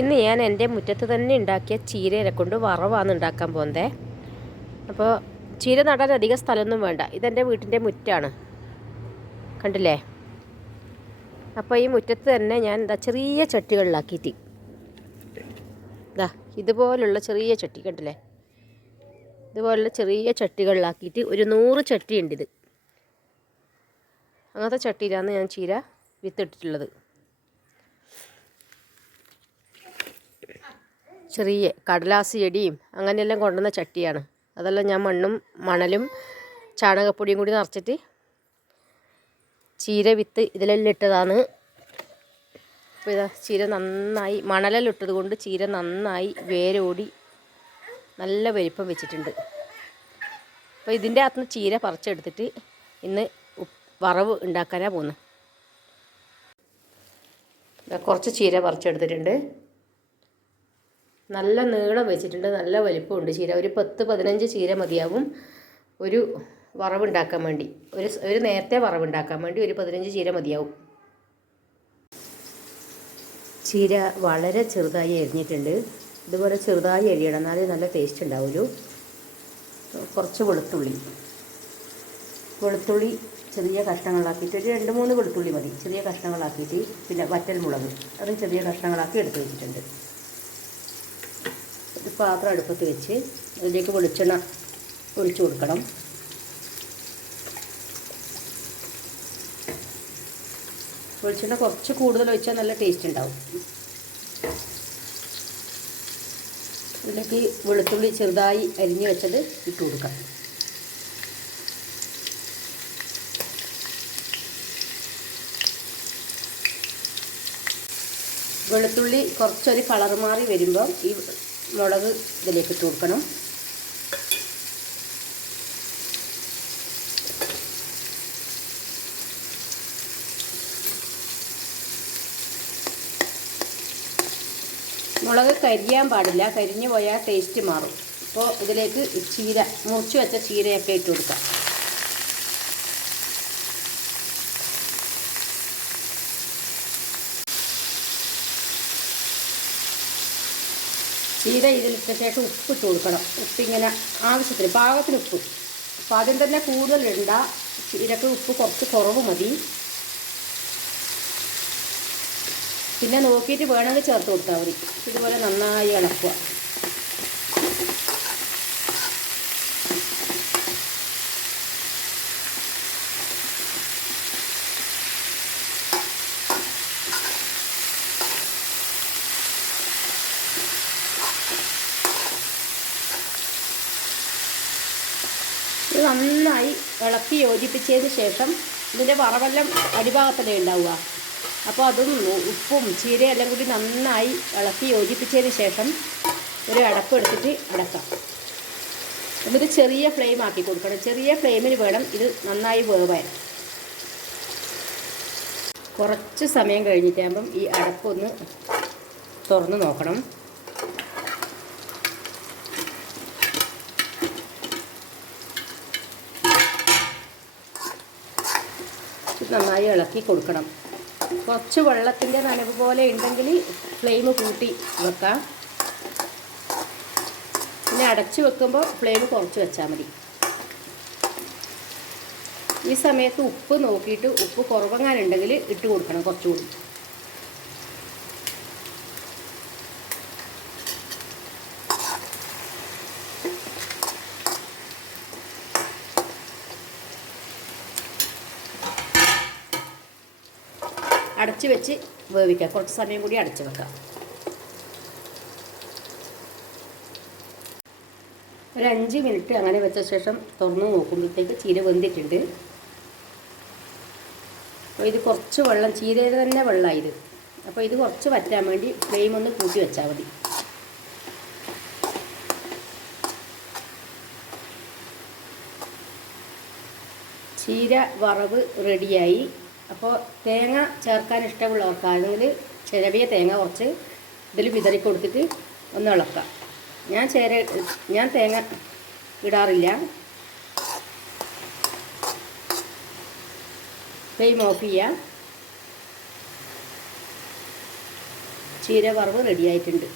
ഇന്ന് ഞാൻ എൻ്റെ മുറ്റത്ത് തന്നെ ഉണ്ടാക്കിയ ചീരയെ കൊണ്ട് വറവാണ് ഉണ്ടാക്കാൻ പോകുന്നത്. അപ്പോൾ ചീര നടാൻ അധികം സ്ഥലമൊന്നും വേണ്ട. ഇതെൻ്റെ വീട്ടിൻ്റെ മുറ്റാണ്, കണ്ടില്ലേ? അപ്പോൾ ഈ മുറ്റത്ത് തന്നെ ഞാൻ ചെറിയ ചട്ടികളിലാക്കിയിട്ട് ഇതുപോലുള്ള ചെറിയ ചട്ടി കണ്ടില്ലേ, ഇതുപോലുള്ള ചെറിയ ചട്ടികളിലാക്കിയിട്ട് ഒരു 100 ചട്ടി ഉണ്ട്. ഇത് അങ്ങനത്തെ ചട്ടിയിലാണ് ഞാൻ ചീര വിത്തിട്ടിട്ടുള്ളത്. ചെറിയ കടലാസ് ചെടിയും അങ്ങനെയെല്ലാം കൊണ്ടുവന്ന ചട്ടിയാണ്. അതെല്ലാം ഞാൻ മണ്ണും മണലും ചാണകപ്പൊടിയും കൂടി നിറച്ചിട്ട് ചീര വിത്ത് ഇതിലെല്ലാം ഇട്ടതാണ്. അപ്പോൾ ഇതാ ചീര നന്നായി മണലെല്ലാം ഇട്ടത് കൊണ്ട് ചീര നന്നായി വേരോടി നല്ല വലിപ്പം വെച്ചിട്ടുണ്ട്. അപ്പോൾ ഇതിൻ്റെ അകത്തുനിന്ന് ചീര പറിച്ചെടുത്തിട്ട് ഇന്ന് വറവ് ഉണ്ടാക്കാനാണ് പോകുന്നത്. കുറച്ച് ചീര പറിച്ചെടുത്തിട്ടുണ്ട്. നല്ല നീളം വെച്ചിട്ടുണ്ട്, നല്ല വലിപ്പമുണ്ട് ചീര. ഒരു 10-15 ചീര മതിയാവും ഒരു വറവുണ്ടാക്കാൻ വേണ്ടി. ഒരു നേരത്തെ വറവുണ്ടാക്കാൻ വേണ്ടി ഒരു 15 ചീര മതിയാവും. ചീര വളരെ ചെറുതായി അരിഞ്ഞിട്ടുണ്ട്. ഇതുപോലെ ചെറുതായി അരിയണം, എന്നാലേ നല്ല ടേസ്റ്റ് ഉണ്ടാവുള്ളൂ. കുറച്ച് വെളുത്തുള്ളി ചെറിയ കഷ്ണങ്ങളാക്കിയിട്ട് ഒരു 2-3 വെളുത്തുള്ളി മതി. ചെറിയ കഷ്ണങ്ങളാക്കിയിട്ട് പിന്നെ വറ്റൽമുളക് അതും ചെറിയ കഷ്ണങ്ങളാക്കി എടുത്ത് വെച്ചിട്ടുണ്ട്. ഒരു പാത്രം അടുപ്പത്ത് വെച്ച് അതിലേക്ക് വെളിച്ചെണ്ണ ഒഴിച്ചു കൊടുക്കണം. വെളിച്ചെണ്ണ കുറച്ച് കൂടുതൽ ഒഴിച്ചാൽ നല്ല ടേസ്റ്റ് ഉണ്ടാവും. ഇതിലേക്ക് വെളുത്തുള്ളി ചെറുതായി അരിഞ്ഞ് വെച്ചത് ഇട്ട് കൊടുക്കാം. വെളുത്തുള്ളി കുറച്ചൊരു കളർ മാറി വരുമ്പോൾ ഈ മുളക് ഇതിലേക്ക് ഇട്ട് കൊടുക്കണം. മുളക് കരിയാൻ പാടില്ല, കരിഞ്ഞു പോയാൽ ടേസ്റ്റ് മാറും. അപ്പോൾ ഇതിലേക്ക് ചീര മുറിച്ച് വെച്ച ചീരയൊക്കെ ഇട്ട് കൊടുക്കാം. ചീര ഇതിലിട്ട ശേഷം ഉപ്പിട്ട് കൊടുക്കണം. ഉപ്പിങ്ങനെ ആവശ്യത്തിന് പാകത്തിന് ഉപ്പ്. അപ്പോൾ ആദ്യം തന്നെ കൂടുതലിടണ്ട, ചീരക്ക് ഉപ്പ് കുറച്ച് കുറവ് മതി. പിന്നെ നോക്കിയിട്ട് വേണമെങ്കിൽ ചേർത്ത് കൊടുത്താൽ മതി. ഇതുപോലെ നന്നായി ഇളക്കുക. ഇത് നന്നായി ഇളക്കി യോജിപ്പിച്ചതിന് ശേഷം ഇതിൻ്റെ വറവെല്ലാം അടിഭാഗത്തല്ലേ ഉണ്ടാവുക. അപ്പോൾ അതും ഉപ്പും ചീരയെല്ലാം കൂടി നന്നായി ഇളക്കി യോജിപ്പിച്ചതിന് ശേഷം ഒരു അടപ്പ് എടുത്തിട്ട് അടക്കാം. എന്നിട്ട് ചെറിയ ഫ്ലെയിം ആക്കി കൊടുക്കണം. ചെറിയ ഫ്ലെയിമിൽ വേണം ഇത് നന്നായി വേവാൻ. കുറച്ച് സമയം കഴിഞ്ഞിട്ടാകുമ്പം ഈ അടപ്പൊന്ന് തുറന്ന് നോക്കണം. നന്നായി ഇളക്കി കൊടുക്കണം. കുറച്ച് വെള്ളത്തിൻ്റെ നനവ് പോലെ ഉണ്ടെങ്കിൽ ഫ്ലെയിം കൂട്ടി വെക്കാം. പിന്നെ അടച്ചു വെക്കുമ്പോൾ ഫ്ലെയിം കുറച്ച് വെച്ചാൽ മതി. ഈ സമയത്ത് ഉപ്പ് നോക്കിയിട്ട് ഉപ്പ് കുറവങ്ങാനുണ്ടെങ്കിൽ ഇട്ട് കൊടുക്കണം കുറച്ചുകൂടി. അടച്ചു വെച്ച് വേവിക്കാം. കുറച്ച് സമയം കൂടി അടച്ചു വെക്കാം. ഒരു 5 മിനിറ്റ് അങ്ങനെ വെച്ച ശേഷം തുറന്ന് നോക്കുമ്പോഴത്തേക്ക് ചീര വെന്തിട്ടുണ്ട്. അപ്പോൾ ഇത് കുറച്ച് വെള്ളം, ചീരയിൽ തന്നെ വെള്ളമായത്. അപ്പോൾ ഇത് കുറച്ച് വറ്റാൻ വേണ്ടി ഫ്ലെയിം ഒന്ന് കൂട്ടി വെച്ചാൽ മതി. ചീര വറവ് റെഡിയായി. അപ്പോൾ തേങ്ങ ചേർക്കാൻ ഇഷ്ടമുള്ളവർക്കാണെങ്കിൽ ചിരവിയ തേങ്ങ കുറച്ച് ഇതിൽ വിതറി കൊടുത്തിട്ട് ഒന്ന് ഇളക്കാം. ഞാൻ തേങ്ങ ഇടാറില്ല. ഫ്ലെയിം ഓഫ് ചെയ്യാം. ചീര വറവ് റെഡിയായിട്ടുണ്ട്.